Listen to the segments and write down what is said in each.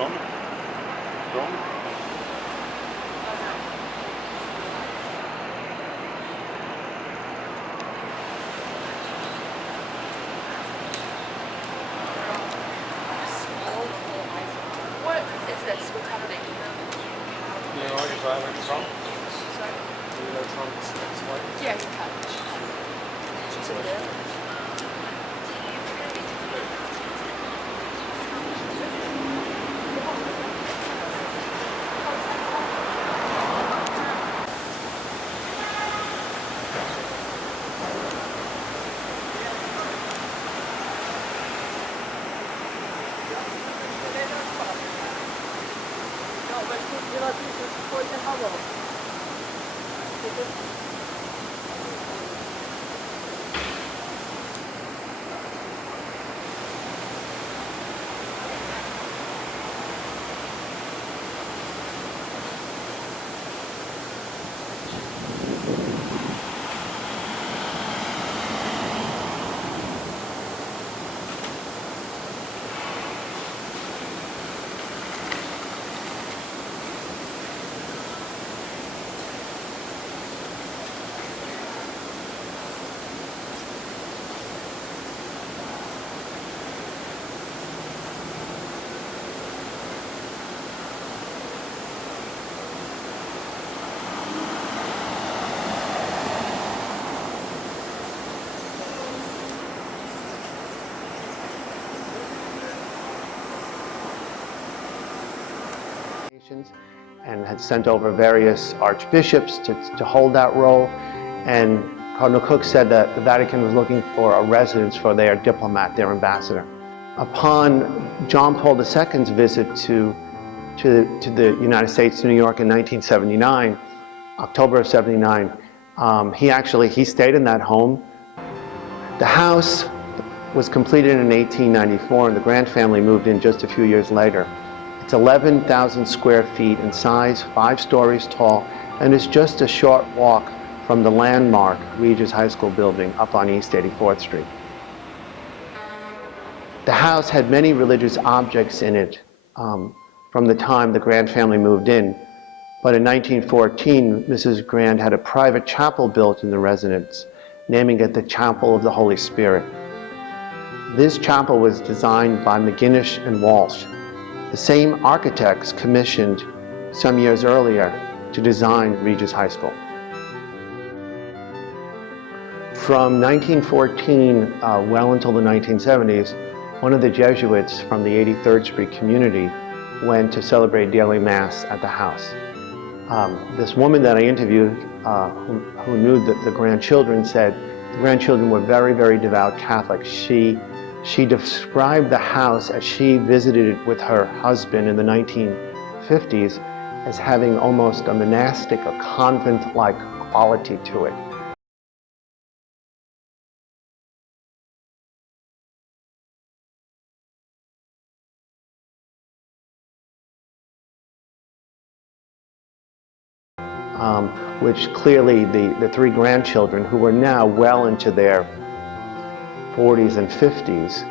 From? From? What is this? What's happening? Do you know where you're from? Sorry? Do you know Trump's ex-wife? Yeah, you can. She's over there. And had sent over various archbishops to hold that role. And Cardinal Cook said that the Vatican was looking for a residence for their diplomat, their ambassador. Upon John Paul II's visit to the United States, to New York in 1979, October of 79, he stayed in that home. The house was completed in 1894 and the Grant family moved in just a few years later. It's 11,000 square feet in size, 5 stories tall, and it's just a short walk from the landmark Regis High School building up on East 84th Street. The house had many religious objects in it from the time the Grant family moved in, but in 1914, Mrs. Grant had a private chapel built in the residence, naming it the Chapel of the Holy Spirit. This chapel was designed by McGinnis and Walsh, the same architects commissioned some years earlier to design Regis High School. From 1914 well until the 1970s, one of the Jesuits from the 83rd Street community went to celebrate daily Mass at the house. This woman that I interviewed, who knew that the grandchildren, said the grandchildren were very, very devout Catholics. She described the house as she visited it with her husband in the 1950s as having almost a monastic or convent-like quality to it. Which clearly the 3 grandchildren, who were now well into their 40s and 50s,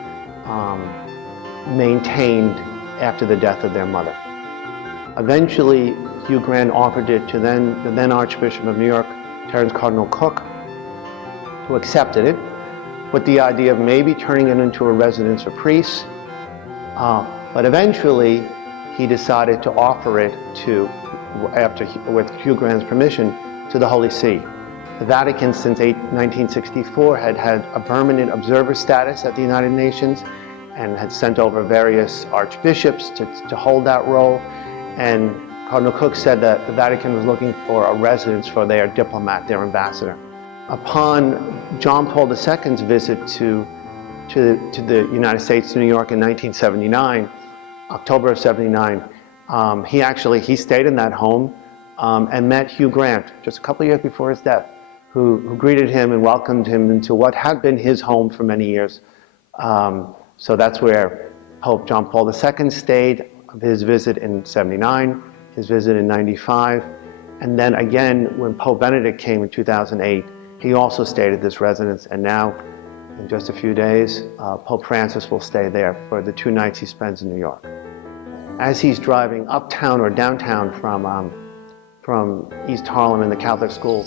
maintained after the death of their mother. Eventually, Hugh Grant offered it to the then Archbishop of New York, Terence Cardinal Cook, who accepted it, with the idea of maybe turning it into a residence for priests. But eventually, he decided to offer it with Hugh Grant's permission, to the Holy See. The Vatican, since 1964, had had a permanent observer status at the United Nations and had sent over various archbishops to hold that role. And Cardinal Cook said that the Vatican was looking for a residence for their diplomat, their ambassador. Upon John Paul II's visit to the United States, to New York in 1979, October of 79, he stayed in that home and met Hugh Grant just a couple of years before his death, who greeted him and welcomed him into what had been his home for many years. So that's where Pope John Paul II stayed, his visit in 79, his visit in 95, and then again when Pope Benedict came in 2008, he also stayed at this residence, and now in just a few days, Pope Francis will stay there for the 2 nights he spends in New York. as he's driving uptown or downtown from East Harlem in the Catholic school,